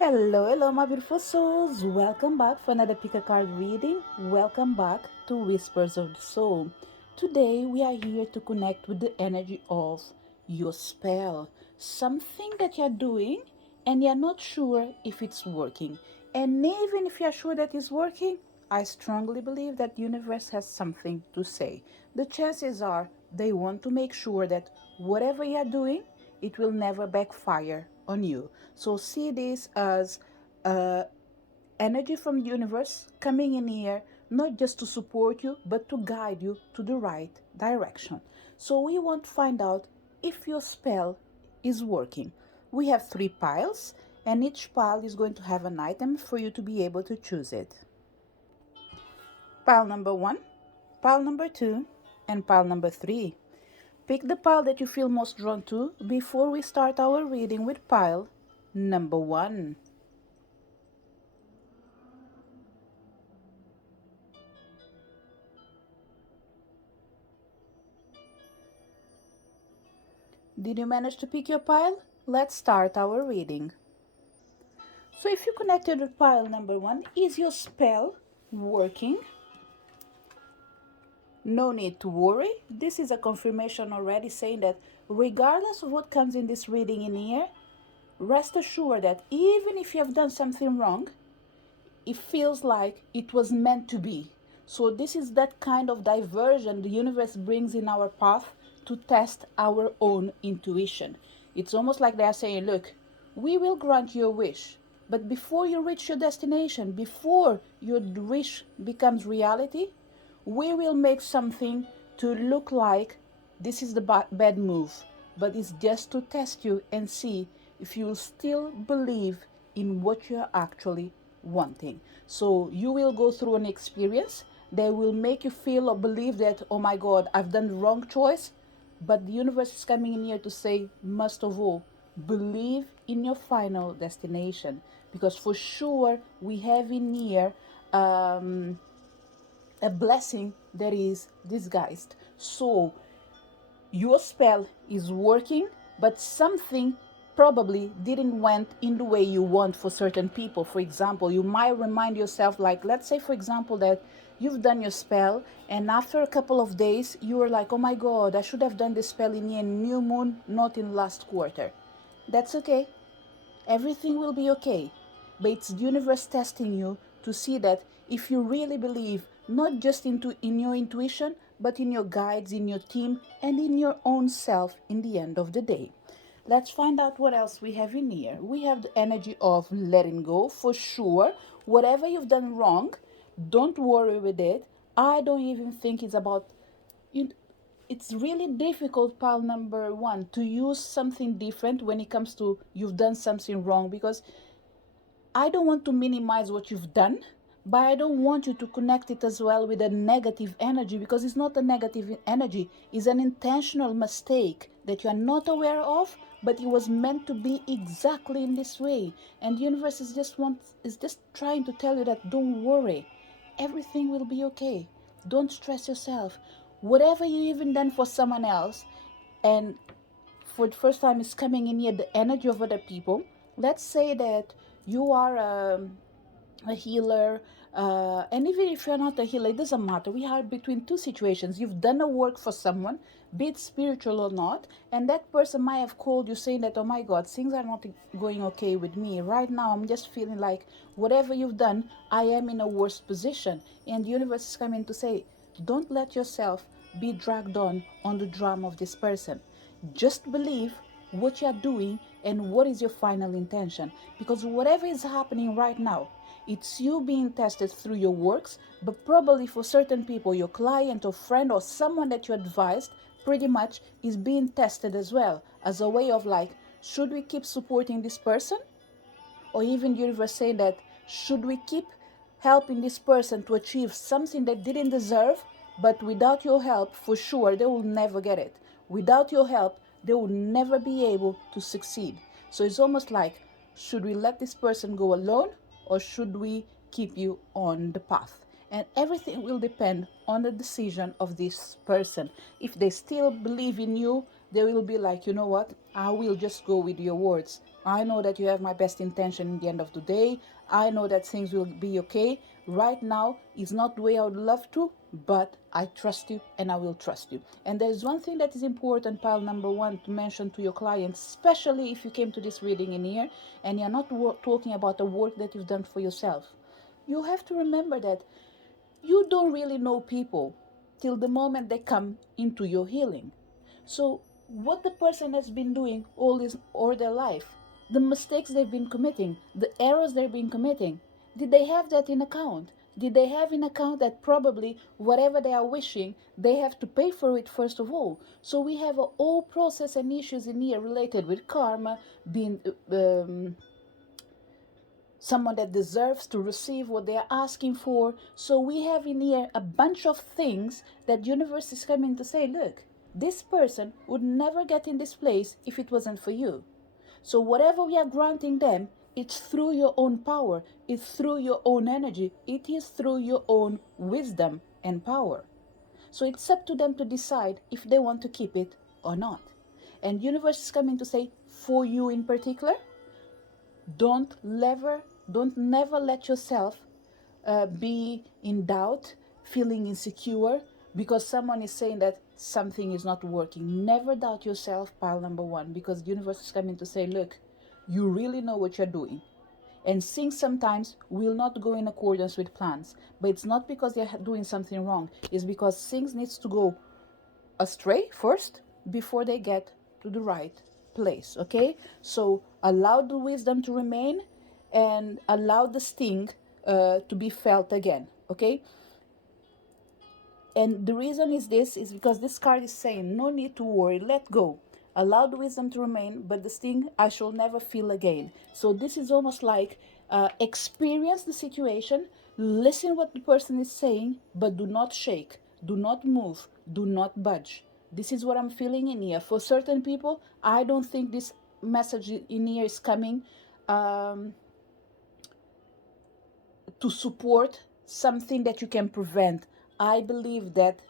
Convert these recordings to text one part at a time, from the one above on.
Hello, my beautiful souls. Welcome back for another pick a card reading. Welcome back to Whispers of the Soul. Today, we are here to connect with the energy of your spell. Something that you're doing and you're not sure if it's working. And even if you're sure that it's working, I strongly believe that the universe has something to say. The chances are they want to make sure that whatever you're doing, it will never backfire on you. So see this as energy from the universe coming in here, not just to support you, but to guide you to the right direction. So we want to find out if your spell is working. We have 3 piles, and each pile is going to have an item for you to be able to choose it. Pile number 1, pile number 2, and pile number 3. Pick the pile that you feel most drawn to before we start our reading with pile number 1. Did you manage to pick your pile? Let's start our reading. So if you connected with pile number 1, is your spell working? No need to worry. This is a confirmation already saying that regardless of what comes in this reading in here, rest assured that even if you have done something wrong, it feels like it was meant to be. So this is that kind of diversion the universe brings in our path to test our own intuition. It's almost like they are saying, look, we will grant you a wish, but before you reach your destination, before your wish becomes reality, we will make something to look like this is the bad move, but it's just to test you and see if you still believe in what you're actually wanting. So you will go through an experience that will make you feel or believe that, oh my God, I've done the wrong choice. But the universe is coming in here to say, most of all, believe in your final destination. Because for sure, we have in here a blessing that is disguised. So your spell is working, but something probably didn't went in the way you want for certain people. For example, you might remind yourself, like, let's say for example that you've done your spell and after a couple of days you were like, oh my God, I should have done this spell in the new moon, not in last quarter. That's okay. Everything will be okay. But it's the universe testing you to see that if you really believe not just in your intuition, but in your guides, in your team, and in your own self in the end of the day. Let's find out what else we have in here. We have the energy of letting go for sure. Whatever you've done wrong, don't worry with it. I don't even think it's about you. It's really difficult, pile number 1, to use something different when it comes to you've done something wrong, because I don't want to minimize what you've done, but I don't want you to connect it as well with a negative energy, because it's not a negative energy. It's an intentional mistake that you are not aware of, but it was meant to be exactly in this way. And the universe is just trying to tell you that don't worry. Everything will be okay. Don't stress yourself. Whatever you even done for someone else, and for the first time is coming in here the energy of other people. Let's say that you are a healer, and even if you're not a healer, it doesn't matter. We are between two situations. You've done a work for someone, be it spiritual or not, and that person might have called you saying that, oh my God, things are not going okay with me right now. I'm just feeling like whatever you've done, I am in a worse position. And the universe is coming to say, don't let yourself be dragged on the drama of this person. Just believe what you're doing and what is your final intention. Because whatever is happening right now, it's you being tested through your works, but probably for certain people, your client or friend or someone that you advised, pretty much is being tested as well, as a way of like, should we keep supporting this person? Or even the universe saying that, should we keep helping this person to achieve something they didn't deserve, but without your help, for sure, they will never get it. Without your help, they will never be able to succeed. So it's almost like, should we let this person go alone, or should we keep you on the path? And everything will depend on the decision of this person. If they still believe in you, they will be like, you know what, I will just go with your words. I know that you have my best intention in the end of the day. I know that things will be okay. Right now is not the way I would love to, but I trust you and I will trust you. And there's one thing that is important, pile number one, to mention to your clients, especially if you came to this reading in here and you're not talking about the work that you've done for yourself. You have to remember that you don't really know people till the moment they come into your healing. So, what the person has been doing all their life, the mistakes they've been committing, the errors they've been committing, did they have that in account? Did they have in account that probably whatever they are wishing, they have to pay for it first of all? So we have a whole process and issues in here related with karma, being someone that deserves to receive what they are asking for. So we have in here a bunch of things that universe is coming to say, look, this person would never get in this place if it wasn't for you. So whatever we are granting them, it's through your own power, it's through your own energy, it is through your own wisdom and power. So it's up to them to decide if they want to keep it or not. And universe is coming to say, for you in particular, don't never let yourself be in doubt, feeling insecure because someone is saying that something is not working. Never doubt yourself, pile number one, because the universe is coming to say, look, you really know what you're doing. And things sometimes will not go in accordance with plans, but it's not because they're doing something wrong. It's because things needs to go astray first before they get to the right place. Okay, so allow the wisdom to remain and allow the sting to be felt again. Okay, and the reason is this is because this card is saying no need to worry, let go, allow the wisdom to remain, but the sting I shall never feel again. So this is almost like experience the situation, listen what the person is saying, but do not shake, do not move, do not budge. This is what I'm feeling in here. For certain people, I don't think this message in here is coming to support something that you can prevent. I believe that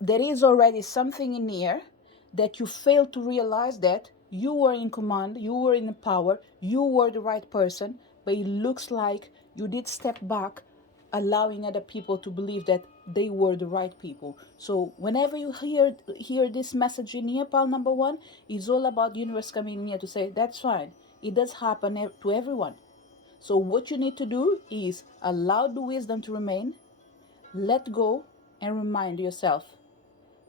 there is already something in here that you fail to realize that you were in command, you were in power, you were the right person, but it looks like you did step back, allowing other people to believe that they were the right people. So whenever you hear this message in here, pal number one, it's all about the universe coming in here to say that's fine. It does happen to everyone. So what you need to do is allow the wisdom to remain, let go, and remind yourself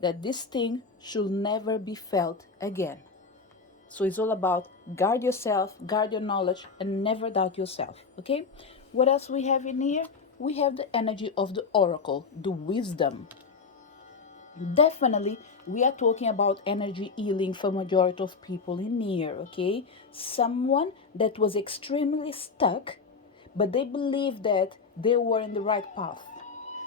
that this thing should never be felt again. So it's all about guard yourself, guard your knowledge, and never doubt yourself. Okay? What else we have in here? We have the energy of the oracle, the wisdom. Definitely, we are talking about energy healing for majority of people in here. Okay? Someone that was extremely stuck, but they believe that they were in the right path.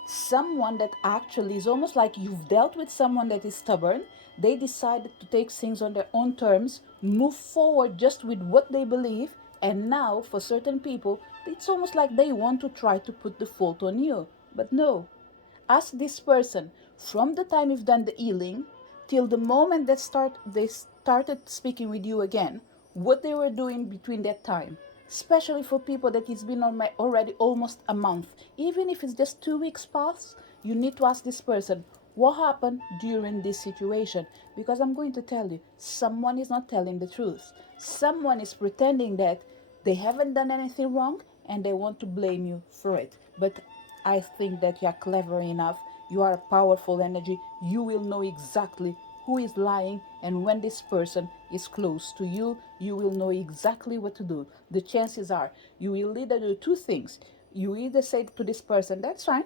Someone that actually is almost like you've dealt with someone that is stubborn. They decided to take things on their own terms, move forward just with what they believe, and now for certain people it's almost like they want to try to put the fault on you. But no, ask this person from the time you've done the healing till the moment they started speaking with you again, what they were doing between that time. Especially for people that it's been already almost a month. Even if it's just 2 weeks past, you need to ask this person, what happened during this situation? Because I'm going to tell you, someone is not telling the truth. Someone is pretending that they haven't done anything wrong and they want to blame you for it. But I think that you are clever enough, you are a powerful energy, you will know exactly who is lying, and when this person is close to you, you will know exactly what to do. The chances are you will either do two things. You either say to this person, that's fine,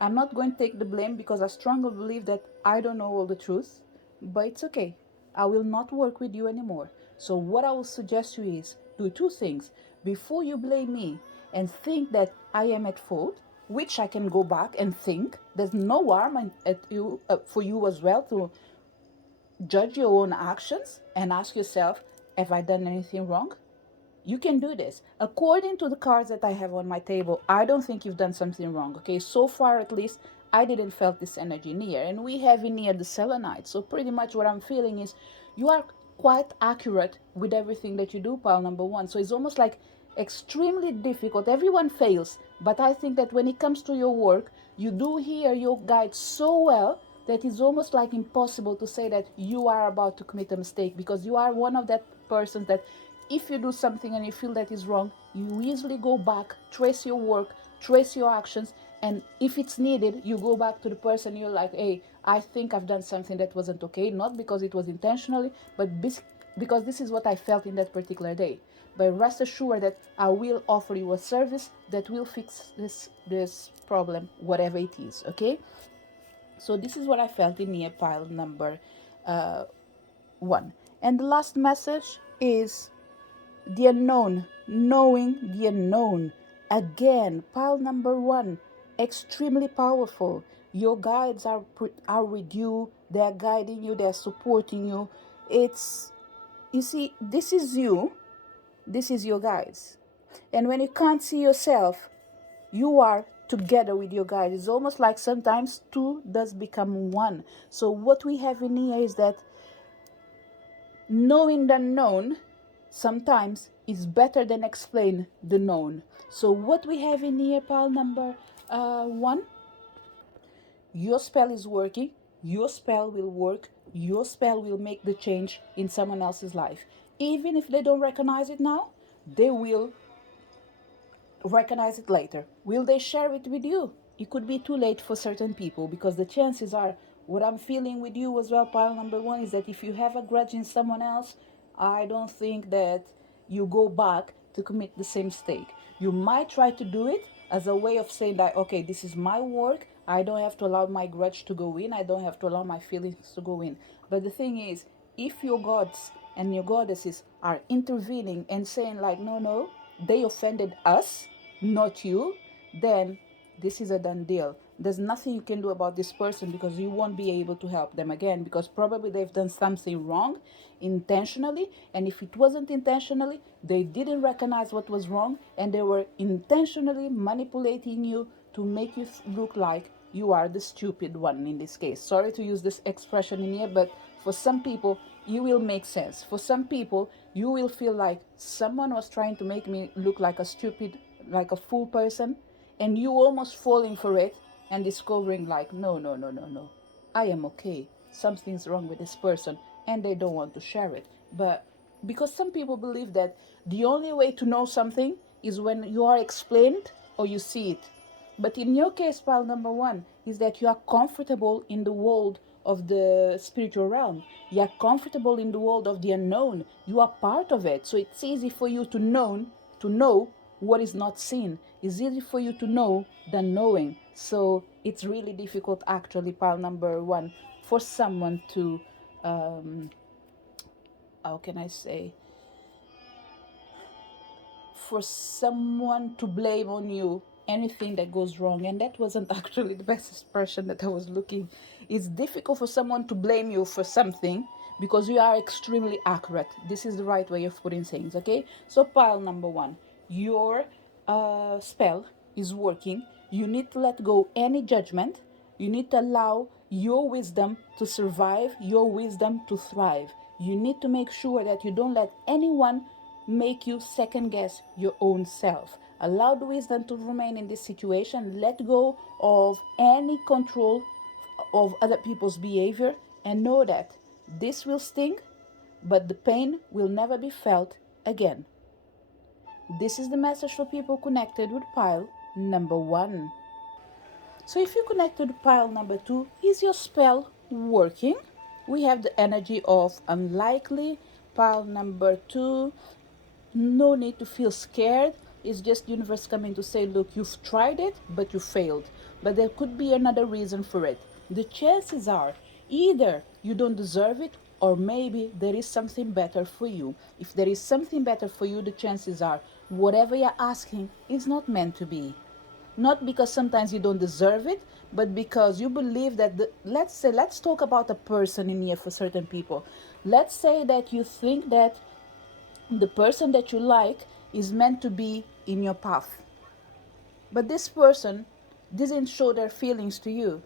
I'm not going to take the blame because I strongly believe that I don't know all the truth, but it's okay. I will not work with you anymore. So what I will suggest you is do two things. Before you blame me and think that I am at fault, which I can go back and think, there's no harm for you as well to judge your own actions and ask yourself, have I done anything wrong? You can do this. According to the cards that I have on my table, I don't think you've done something wrong. Okay, so far at least, I didn't felt this energy in here. And we have in here the selenite. So pretty much what I'm feeling is you are quite accurate with everything that you do, pile number one. So it's almost like extremely difficult. Everyone fails. But I think that when it comes to your work, you do hear your guide so well that it's almost like impossible to say that you are about to commit a mistake, because you are one of that persons that if you do something and you feel that is wrong, you easily go back, trace your work, trace your actions, and if it's needed, you go back to the person. You're like, hey, I think I've done something that wasn't okay, not because it was intentionally, but because this is what I felt in that particular day. But rest assured that I will offer you a service that will fix this problem, whatever it is. Okay. So this is what I felt in near pile number uh, one. And the last message is the unknown, knowing the unknown. Again, pile number one, extremely powerful. Your guides are with you. They are guiding you. They are supporting you. It's, you see, this is you. This is your guides. And when you can't see yourself, you are together with your guide. It's almost like sometimes two does become one. So what we have in here is that knowing the known sometimes is better than explain the known. So what we have in here, pile number one, your spell is working. Your spell will work. Your spell will make the change in someone else's life. Even if they don't recognize it now, they will recognize it later. Will they share it with you? It could be too late for certain people, because the chances are, what I'm feeling with you as well, pile number one, is that if you have a grudge in someone else, I don't think that you go back to commit the same mistake. You might try to do it as a way of saying that, okay, this is my work. I don't have to allow my grudge to go in. I don't have to allow my feelings to go in. But the thing is, if your gods and your goddesses are intervening and saying like, no, no, they offended us, not you, then this is a done deal. There's nothing you can do about this person, because you won't be able to help them again, because probably they've done something wrong intentionally, and if it wasn't intentionally, they didn't recognize what was wrong, and they were intentionally manipulating you to make you look like you are the stupid one in this case. Sorry to use this expression in here, but for some people you will make sense. For some people you will feel like someone was trying to make me look like a stupid, like a fool person, and you almost falling for it and discovering like, no, no, no, no, no, I am okay, something's wrong with this person, and they don't want to share it. But because some people believe that the only way to know something is when you are explained or you see it. But in your case, pile number one, is that you are comfortable in the world of the spiritual realm. You are comfortable in the world of the unknown. You are part of it. So it's easy for you to know what is not seen. It's easy for you to know than knowing. So it's really difficult, actually, pile number one, for someone to, how can I say, for someone to blame on you anything that goes wrong. And that wasn't actually the best expression that I was looking. It's difficult for someone to blame you for something because you are extremely accurate. This is the right way of putting things. Okay, so pile number one, your spell is working. You need to let go any judgment. You need to allow your wisdom to survive, your wisdom to thrive. You need to make sure that you don't let anyone make you second guess your own self. Allow the wisdom to remain in this situation. Let go of any control of other people's behavior, and know that this will sting, but the pain will never be felt again. This is the message for people connected with pile number one. So if you connected to pile number two, is your spell working? We have the energy of unlikely. Pile number two, no need to feel scared. It's just universe coming to say, look, you've tried it, but you failed. But there could be another reason for it. The chances are either you don't deserve it, or maybe there is something better for you. If there is something better for you, the chances are whatever you're asking is not meant to be. Not because sometimes you don't deserve it, but because you believe that let's talk about a person in here for certain people. Let's say that you think that the person that you like is meant to be in your path. But this person didn't show their feelings to you,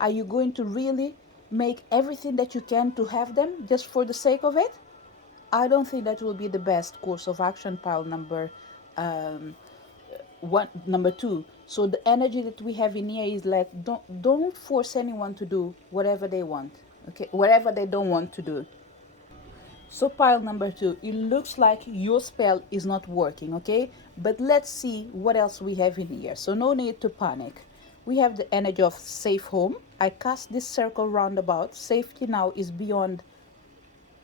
are you going to really make everything that you can to have them just for the sake of it? I don't think that will be the best course of action, pile number um, one, number two. So the energy that we have in here is like, don't force anyone to do whatever they want, okay, whatever they don't want to do. So pile number two, it looks like your spell is not working, okay? But let's see what else we have in here. So no need to panic. We have the energy of safe home. I cast this circle roundabout. Safety now is beyond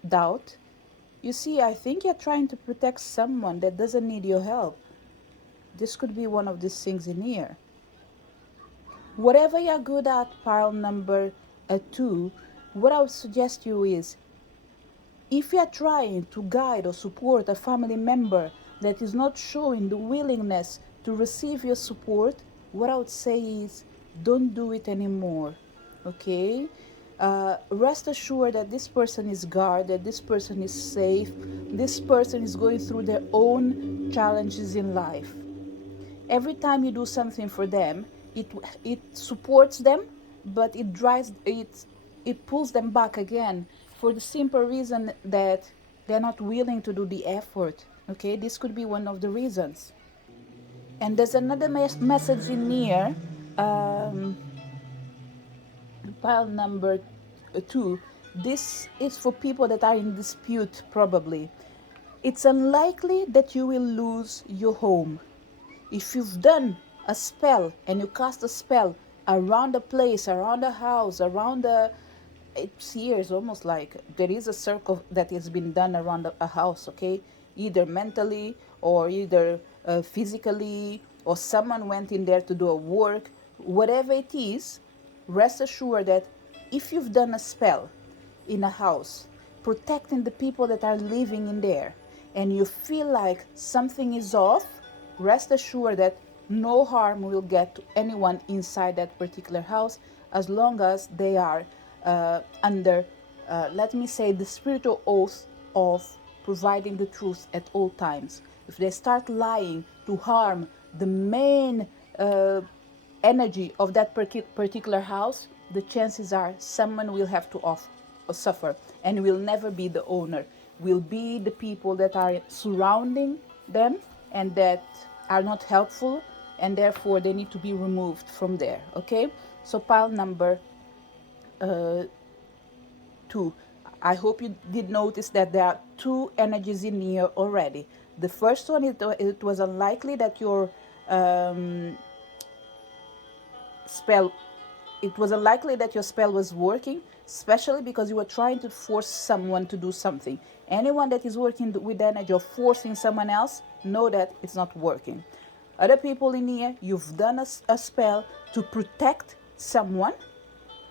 doubt. You see, I think you're trying to protect someone that doesn't need your help. This could be one of these things in here. Whatever you're good at, pile number two, what I would suggest you is, if you are trying to guide or support a family member that is not showing the willingness to receive your support, what I would say is, don't do it anymore. Okay? Rest assured that this person is guarded, this person is safe, this person is going through their own challenges in life. Every time you do something for them, it supports them, but it pulls them back again, for the simple reason that they're not willing to do the effort. Okay, this could be one of the reasons. And there's another message in here, um, pile number two. This is for people that are in dispute, probably. It's unlikely that you will lose your home. If you've done a spell and you cast a spell around a place, around a house, around a, it's here, it's almost like there is a circle that has been done around a house, okay? Either mentally or either physically, or someone went in there to do a work. Whatever it is, rest assured that if you've done a spell in a house protecting the people that are living in there, and you feel like something is off, rest assured that no harm will get to anyone inside that particular house, as long as they are under, let me say, the spiritual oath of providing the truth at all times. If they start lying to harm the main energy of that particular house, the chances are someone will have to suffer, and will never be the owner, will be the people that are surrounding them and that are not helpful, and therefore they need to be removed from there. Okay, so pile number two, I hope you did notice that there are two energies in here already. The first one, it was unlikely that your spell, it was unlikely that your spell was working, especially because you were trying to force someone to do something. Anyone that is working with the energy of forcing someone else, know that it's not working. Other people in here, you've done a spell to protect someone.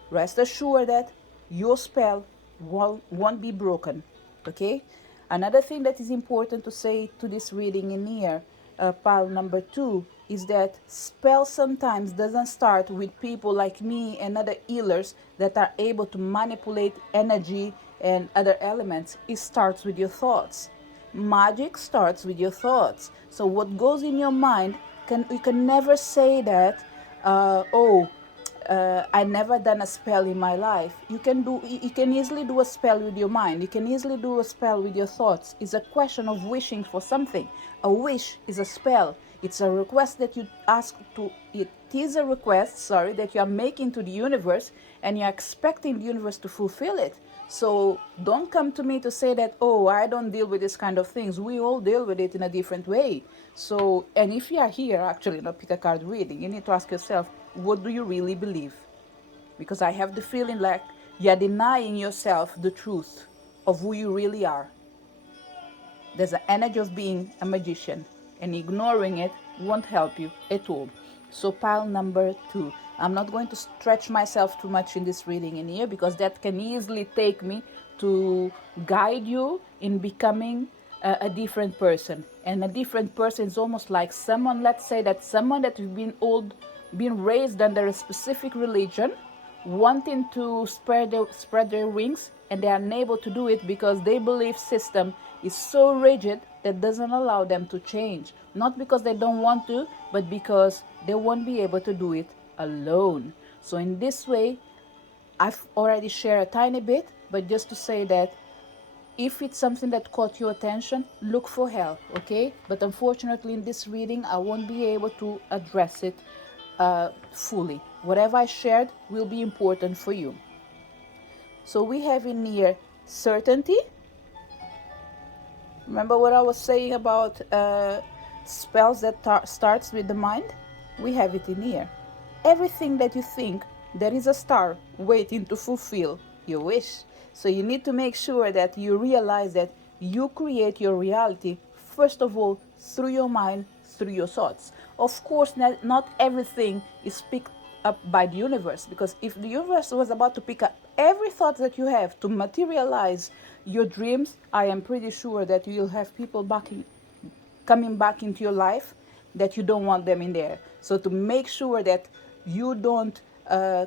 Rest assured that your spell won't be broken. Okay? Another thing that is important to say to this reading in here, pile number two, is that spell sometimes doesn't start with people like me and other healers that are able to manipulate energy and other elements. It starts with your thoughts. Magic starts with your thoughts. So what goes in your mind, you can never say that, I never done a spell in my life. You can easily do a spell with your mind. You can easily do a spell with your thoughts. It's a question of wishing for something. A wish is a spell. It's a request that you ask to, it is a request, sorry, that you are making to the universe, and you're expecting the universe to fulfill it. So don't come to me to say that, oh, I don't deal with this kind of things. We all deal with it in a different way. So, and if you are here actually not pick a card reading, you need to ask yourself, what do you really believe? Because I have the feeling like you're denying yourself the truth of who you really are. There's an energy of being a magician, and ignoring it won't help you at all. So pile number two. I'm not going to stretch myself too much in this reading in here, because that can easily take me to guide you in becoming a different person. And a different person is almost like someone, let's say that someone that has been raised under a specific religion, wanting to spread their wings, and they are unable to do it because their belief system is so rigid that doesn't allow them to change. Not because they don't want to, but because they won't be able to do it alone. So in this way, I've already shared a tiny bit, but just to say that if it's something that caught your attention, look for help, okay? But unfortunately, in this reading, I won't be able to address it fully. Whatever I shared will be important for you. So we have in here certainty. Remember what I was saying about spells that starts with the mind? We have it in here. Everything that you think, there is a star waiting to fulfill your wish. So you need to make sure that you realize that you create your reality, first of all, through your mind, through your thoughts. Of course, not everything is picked up by the universe, because if the universe was about to pick up every thought that you have to materialize your dreams, I am pretty sure that you'll have people coming back into your life that you don't want them in there. So to make sure that you don't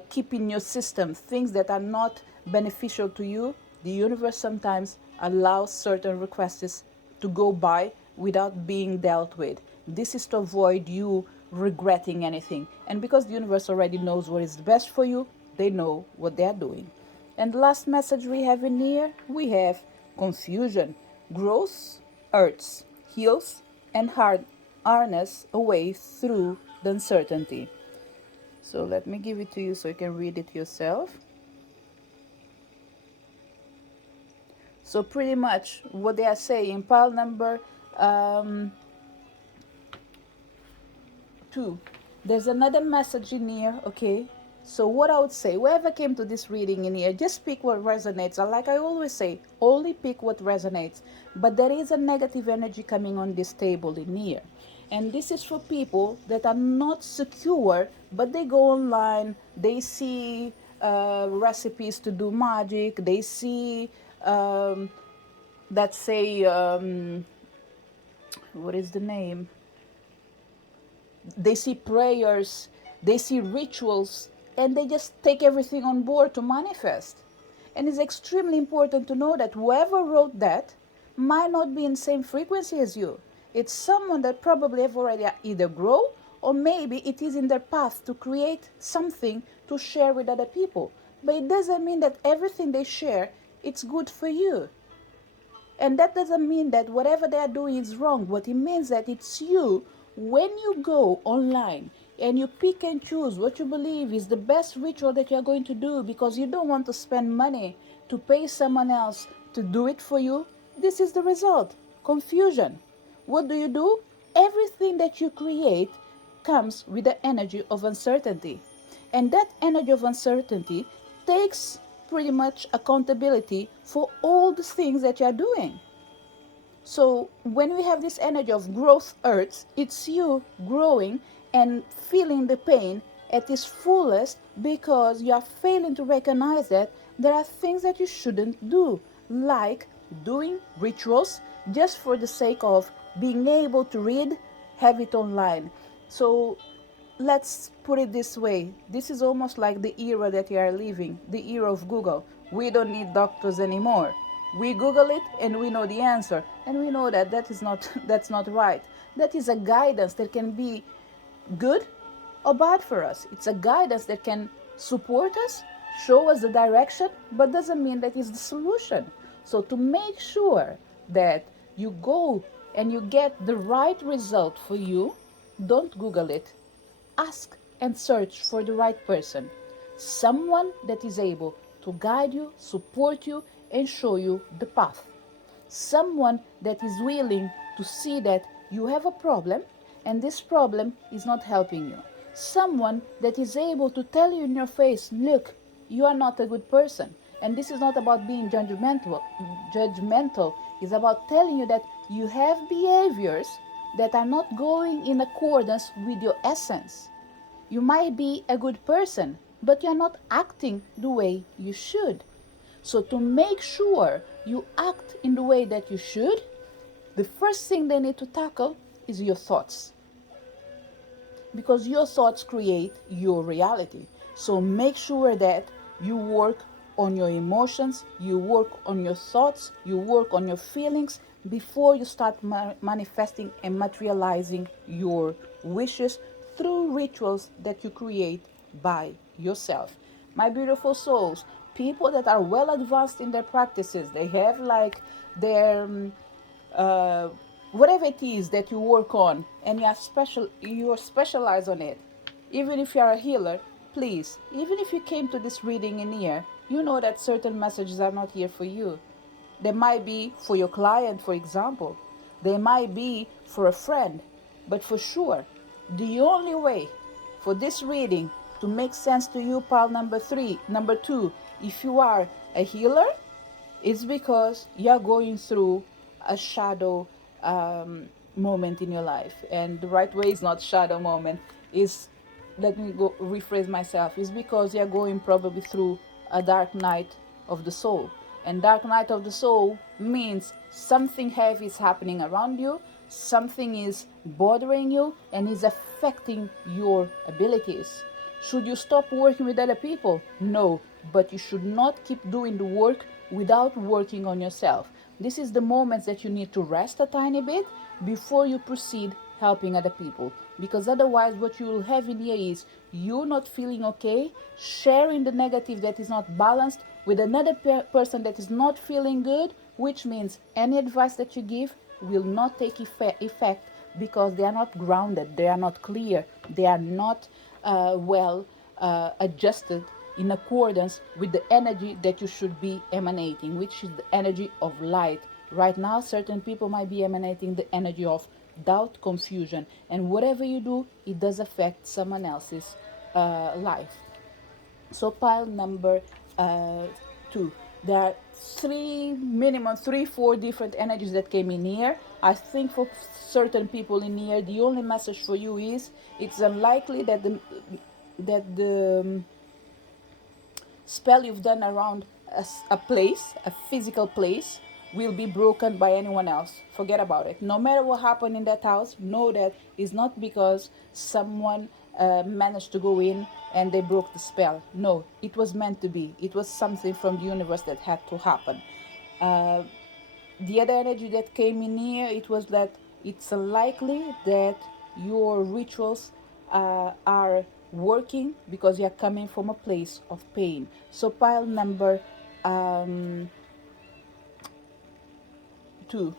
keep in your system things that are not beneficial to you, the universe sometimes allows certain requests to go by without being dealt with. This is to avoid you regretting anything. And because the universe already knows what is best for you, they know what they are doing. And the last message we have in here, we have confusion. Growth hurts, heals, and harness a way through the uncertainty. So let me give it to you so you can read it yourself. So pretty much what they are saying, pile number 2. There's another message in here, okay? So what I would say, whoever came to this reading in here, just pick what resonates. Like I always say, only pick what resonates. But there is a negative energy coming on this table in here. And this is for people that are not secure, but they go online, they see recipes to do magic, they see, let's say, what is the name? They see prayers, they see rituals, and they just take everything on board to manifest. And it's extremely important to know that whoever wrote that might not be in the same frequency as you. It's someone that probably have already either grow, or maybe it is in their path to create something to share with other people. But it doesn't mean that everything they share, it's good for you. And that doesn't mean that whatever they are doing is wrong. What it means that it's you, when you go online and you pick and choose what you believe is the best ritual that you're going to do because you don't want to spend money to pay someone else to do it for you, this is the result. Confusion. What do? Everything that you create comes with the energy of uncertainty. And that energy of uncertainty takes pretty much accountability for all the things that you're doing. So when we have this energy of growth earth, it's you growing and feeling the pain at its fullest because you are failing to recognize that there are things that you shouldn't do, like doing rituals just for the sake of being able to read, have it online. So let's put it this way. This is almost like the era that you are living, the era of Google. We don't need doctors anymore. We Google it and we know the answer. And we know that that's not right. That is a guidance that can be good or bad for us. It's a guidance that can support us, show us the direction, but doesn't mean that it's the solution. So to make sure that you go and you get the right result for you, don't Google it. Ask and search for the right person. Someone that is able to guide you, support you, and show you the path. Someone that is willing to see that you have a problem and this problem is not helping you. Someone that is able to tell you in your face, look, you are not a good person. And this is not about being judgmental. It's about telling you that you have behaviors that are not going in accordance with your essence. You might be a good person, but you're not acting the way you should. So to make sure you act in the way that you should, the first thing they need to tackle is your thoughts. Because your thoughts create your reality. So make sure that you work on your emotions, you work on your thoughts, you work on your feelings before you start manifesting and materializing your wishes through rituals that you create by yourself. My beautiful souls, people that are well advanced in their practices, they have like their uh, whatever it is that you work on, and you're specialized on it. Even if you are a healer, please, even if you came to this reading in here, you know that certain messages are not here for you. They might be for your client, for example. They might be for a friend. But for sure, the only way for this reading to make sense to you, pile number two, if you are a healer, it's because you're going through a shadow moment in your life. And the right way is not shadow moment, is, let me go rephrase myself, is because you're going probably through a dark night of the soul. And dark night of the soul means something heavy is happening around you, something is bothering you and is affecting your abilities. Should you stop working with other people? No, but you should not keep doing the work without working on yourself. This is the moments that you need to rest a tiny bit before you proceed helping other people. Because otherwise, what you will have in here is you not feeling okay, sharing the negative that is not balanced with another person that is not feeling good, which means any advice that you give will not take effect because they are not grounded, they are not clear, they are not adjusted in accordance with the energy that you should be emanating, which is the energy of light. Right now, certain people might be emanating the energy of doubt, confusion, and whatever you do, it does affect someone else's life. So pile number two. There are minimum three, four different energies that came in here. I think for certain people in here, the only message for you is it's unlikely that the spell you've done around a place, a physical place, will be broken by anyone else. Forget about it. No matter what happened in that house, know that it's not because someone managed to go in and they broke the spell. No, it was meant to be. It was something from the universe that had to happen. The other energy that came in here, it was that it's likely that your rituals are working because you're coming from a place of pain. So pile number two,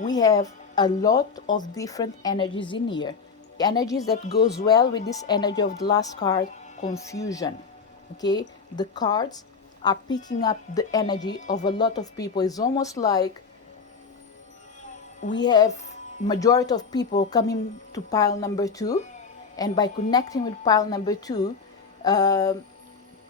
we have a lot of different energies in here. Energies that goes well with this energy of the last card, confusion. Okay, the cards are picking up the energy of a lot of people. It's almost like we have majority of people coming to pile number two, and by connecting with pile number two,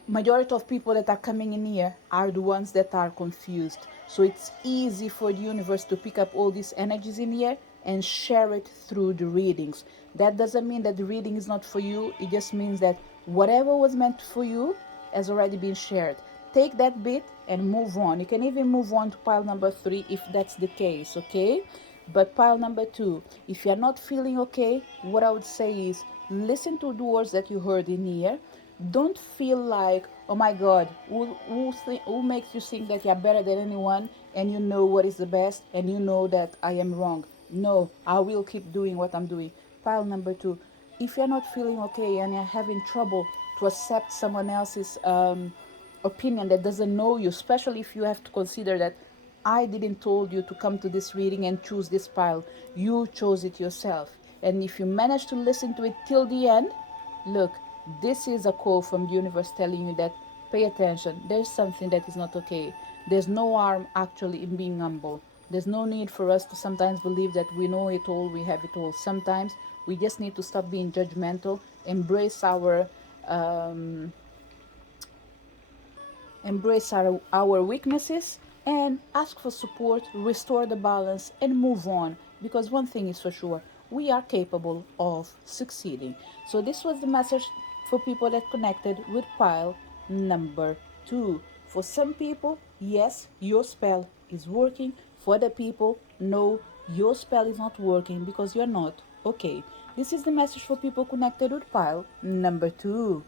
majority of people that are coming in here are the ones that are confused. So it's easy for the universe to pick up all these energies in here and share it through the readings. That doesn't mean that the reading is not for you. It just means that whatever was meant for you has already been shared. Take that bit and move on. You can even move on to pile number three if that's the case, okay? But pile number two, if you're not feeling okay, what I would say is listen to the words that you heard in here. Don't feel like, oh my God, who makes you think that you're better than anyone and you know what is the best and you know that I am wrong. No, I will keep doing what I'm doing. Pile number two, if you're not feeling okay and you're having trouble to accept someone else's opinion that doesn't know you, especially if you have to consider that I didn't told you to come to this reading and choose this pile. You chose it yourself. And if you manage to listen to it till the end, look, this is a call from the universe telling you that pay attention. There's something that is not okay. There's no harm actually in being humble. There's no need for us to sometimes believe that we know it all, we have it all. Sometimes we just need to stop being judgmental, embrace our weaknesses, and ask for support, restore the balance, and move on. Because one thing is for sure, we are capable of succeeding. So this was the message for people that connected with pile number two. For some people, yes, your spell is working. For other people, no, your spell is not working because you're not okay. This is the message for people connected with pile number two.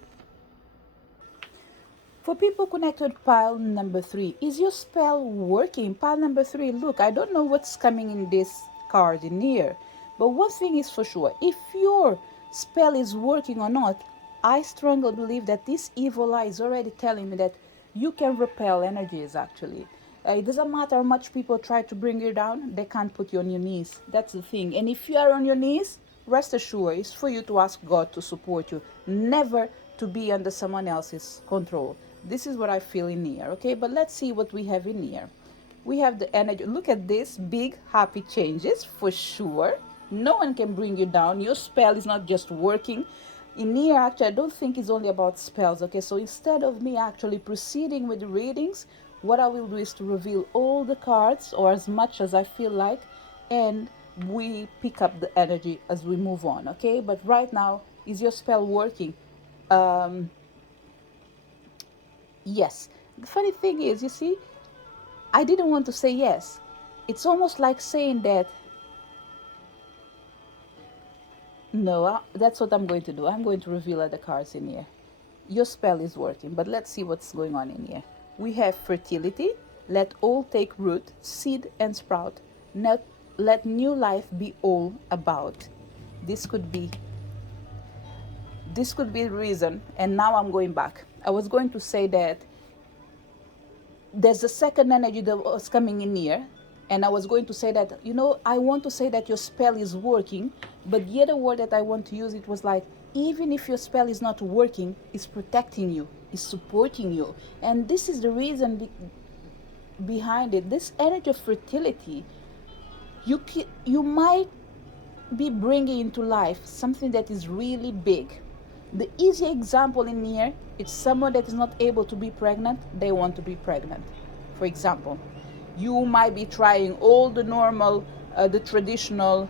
For people connected with pile number three, is your spell working? Pile number three, look, I don't know what's coming in this card in here, but one thing is for sure, if your spell is working or not, I strongly believe that this evil eye is already telling me that you can repel energies actually. It doesn't matter how much people try to bring you down, they can't put you on your knees. That's the thing. And if you are on your knees, rest assured, it's for you to ask God to support you, never to be under someone else's control. This is what I feel in here, okay? But let's see what we have in here. We have the energy. Look at this big happy changes for sure. No one can bring you down. Your spell is not just working. In here, actually, I don't think it's only about spells, okay? So instead of me actually proceeding with the readings, what I will do is to reveal all the cards, or as much as I feel like, and we pick up the energy as we move on, okay? But right now, is your spell working? Yes. The funny thing is, you see, I didn't want to say yes. It's almost like saying that, no, that's what I'm going to do. I'm going to reveal other cards in here. Your spell is working, but let's see what's going on in here. We have fertility. Let all take root, seed and sprout. Let new life be all about. This could be the reason. And now I'm going back. I was going to say that there's a second energy that was coming in here, and I was going to say that, I want to say that your spell is working, but the other word that I want to use, it was like, even if your spell is not working, it's protecting you, it's supporting you. And this is the reason behind it. This energy of fertility, you might be bringing into life something that is really big. The easy example in here, it's someone that is not able to be pregnant, they want to be pregnant. For example, you might be trying all the normal, the traditional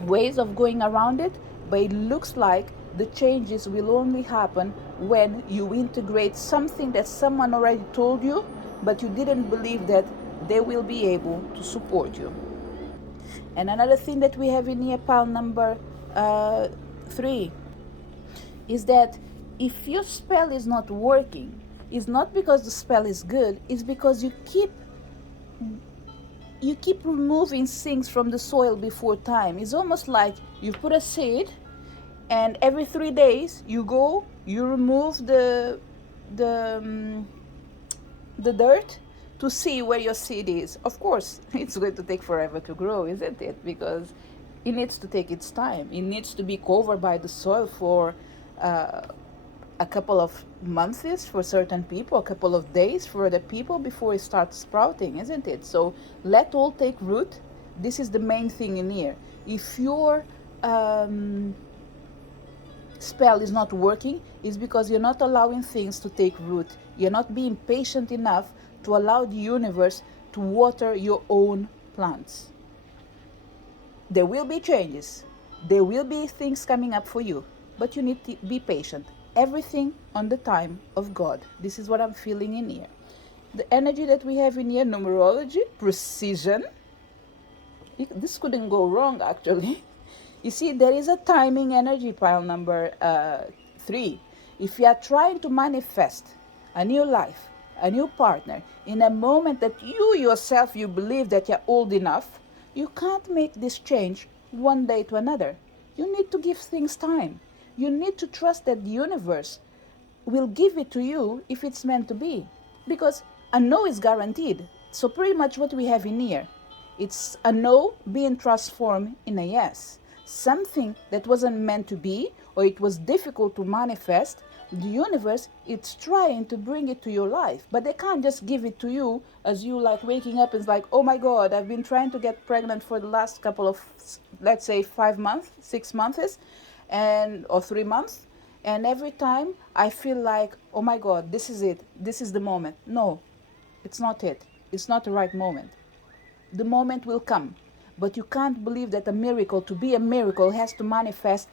ways of going around it, but it looks like the changes will only happen when you integrate something that someone already told you, but you didn't believe that they will be able to support you. And another thing that we have in here, pile number 3, is that if your spell is not working, it's not because the spell is good, it's because you keep removing things from the soil before time. It's almost like you put a seed, and every 3 days you remove the dirt to see where your seed is. Of course, it's going to take forever to grow, isn't it? Because it needs to take its time. It needs to be covered by the soil for a couple of months for certain people, a couple of days for other people before it starts sprouting, isn't it? So let all take root. This is the main thing in here. If your spell is not working, it's because you're not allowing things to take root. You're not being patient enough to allow the universe to water your own plants. There will be changes. There will be things coming up for you, but you need to be patient. Everything on the time of God. This is what I'm feeling in here. The energy that we have in here, numerology, precision. This couldn't go wrong, actually. You see, there is a timing energy, pile number 3. If you are trying to manifest a new life, a new partner, in a moment that you yourself, you believe that you're old enough, you can't make this change one day to another. You need to give things time. You need to trust that the universe will give it to you if it's meant to be. Because a no is guaranteed. So pretty much what we have in here, it's a no being transformed in a yes. Something that wasn't meant to be, or it was difficult to manifest, the universe, it's trying to bring it to your life. But they can't just give it to you as you like waking up and it's like, oh my God, I've been trying to get pregnant for the last couple of, let's say 5 months, 6 months, or 3 months. And every time I feel like, oh my God, this is it. This is the moment. No, it's not it. It's not the right moment. The moment will come. But you can't believe that a miracle, to be a miracle, has to manifest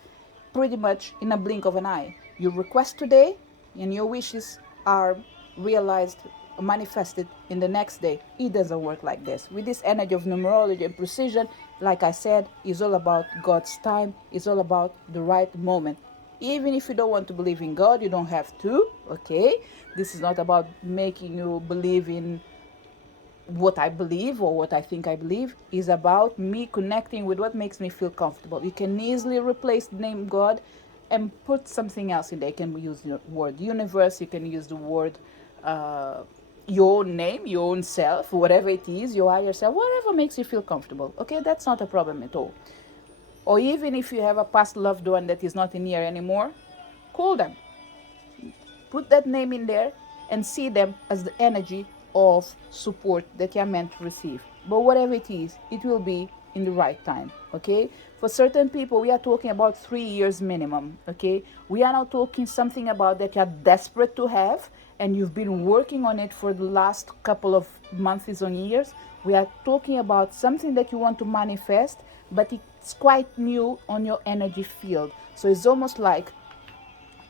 pretty much in a blink of an eye. You request today and your wishes are realized, manifested in the next day. It doesn't work like this. With this energy of numerology and precision, like I said, is all about God's time. It's all about the right moment. Even if you don't want to believe in God, you don't have to, okay? This is not about making you believe in what I believe or what I think I believe. Is about me connecting with what makes me feel comfortable. You can easily replace the name God and put something else in there. You can use the word universe, you can use the word uh, your own name, your own self, whatever it is, your higher self, whatever makes you feel comfortable. Okay, that's not a problem at all. Or even if you have a past loved one that is not in here anymore, call them, put that name in there, and see them as the energy of support that you're meant to receive. But whatever it is, it will be in the right time. Okay, for certain people we are talking about 3 years minimum. Okay, we are now talking something about that you're desperate to have and you've been working on it for the last couple of months or years. We are talking about something that you want to manifest, but it's quite new on your energy field. So it's almost like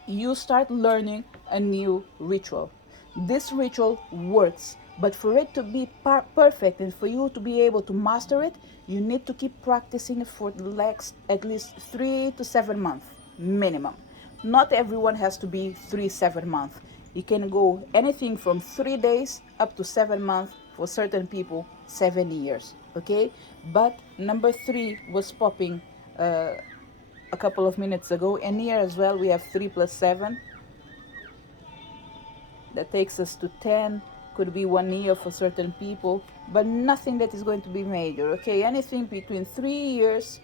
you start learning a new ritual. This ritual works, but for it to be perfect and for you to be able to master it, you need to keep practicing it for the next at least 3 to 7 months minimum. Not everyone has to be 3 7 months. You can go anything from 3 days up to 7 months, for certain people 7 years. Okay, but number three was popping a couple of minutes ago, and here as well we have 3 plus 7. That takes us to 10. Could be 1 year for certain people, but nothing that is going to be major. Okay, anything between 3 years,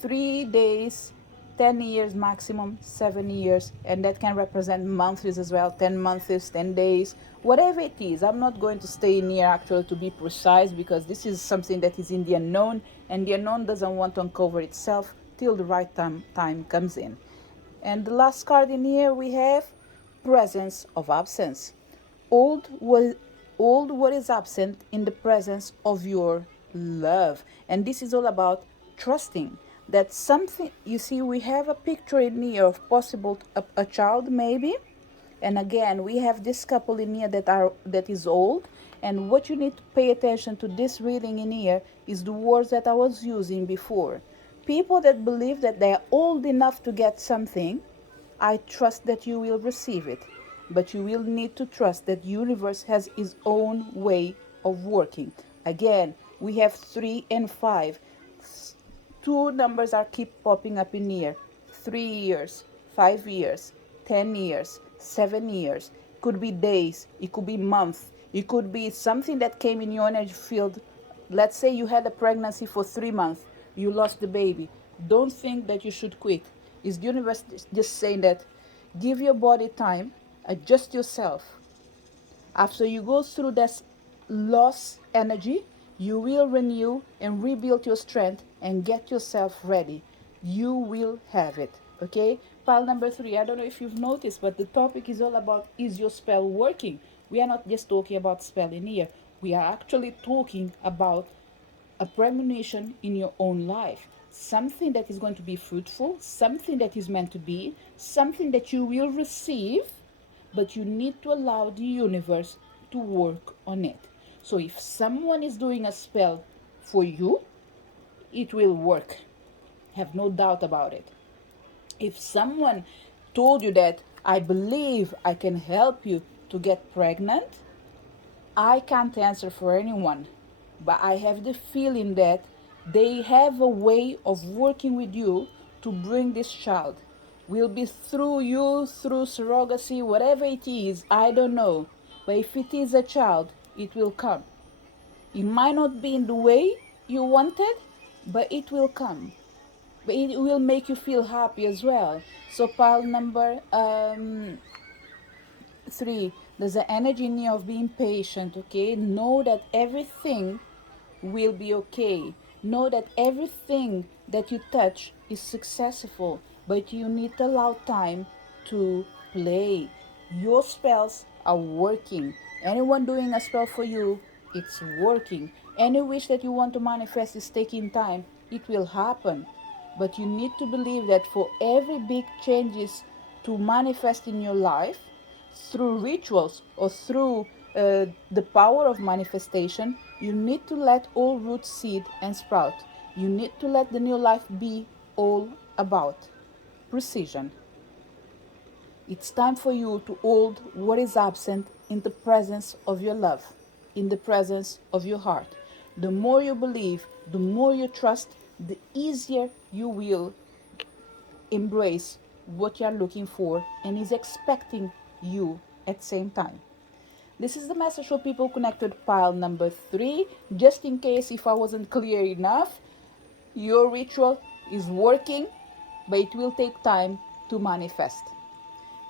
3 days, 10 years maximum, 7 years, and that can represent months as well. 10 months, 10 days, whatever it is. I'm not going to stay in here actually to be precise, because this is something that is in the unknown, and the unknown doesn't want to uncover itself till the right time comes in. And the last card in here we have presence of absence. Old what is absent in the presence of your love. And this is all about trusting that something, you see, we have a picture in here of possible a child maybe. And again, we have this couple in here that is old. And what you need to pay attention to this reading in here is the words that I was using before. People that believe that they are old enough to get something, I trust that you will receive it. But you will need to trust that the universe has its own way of working. Again, we have 3 and 5. Two numbers are keep popping up in here. 3 years, 5 years, 10 years, 7 years. Could be days, it could be months, it could be something that came in your energy field. Let's say you had a pregnancy for 3 months, you lost the baby. Don't think that you should quit. Is the universe just saying that give your body time, adjust yourself. After you go through this lost energy, you will renew and rebuild your strength and get yourself ready. You will have it. Okay? Pile number 3. I don't know if you've noticed, but the topic is all about, is your spell working? We are not just talking about spelling here. We are actually talking about a premonition in your own life. Something that is going to be fruitful, something that is meant to be, something that you will receive, but you need to allow the universe to work on it. So if someone is doing a spell for you, it will work. Have no doubt about it. If someone told you that I believe I can help you to get pregnant, I can't answer for anyone, but I have the feeling that they have a way of working with you to bring this child. Will be through you, through surrogacy, whatever it is, I don't know. But if it is a child, it will come. It might not be in the way you wanted, but it will come. But it will make you feel happy as well. So pile number 3, there's an energy in you of being patient. Okay, know that everything will be okay. Know that everything that you touch is successful, but you need to allow time to play. Your spells are working. Anyone doing a spell for you, it's working. Any wish that you want to manifest is taking time, it will happen. But you need to believe that for every big changes to manifest in your life, through rituals or through the power of manifestation, you need to let all roots seed and sprout. You need to let the new life be all about precision. It's time for you to hold what is absent in the presence of your love, in the presence of your heart. The more you believe, the more you trust, the easier you will embrace what you're looking for and is expecting you at the same time. This is the message for people connected pile number 3. Just in case if I wasn't clear enough, your ritual is working, but it will take time to manifest.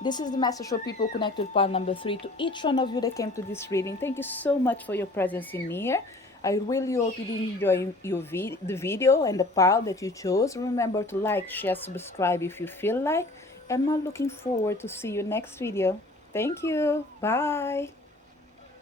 This is the message for people connected pile number 3. To each one of you that came to this reading, thank you so much for your presence in here. I really hope you did enjoy the video and the pile that you chose. Remember to like, share, subscribe if you feel like. And I'm looking forward to see you next video. Thank you. Bye.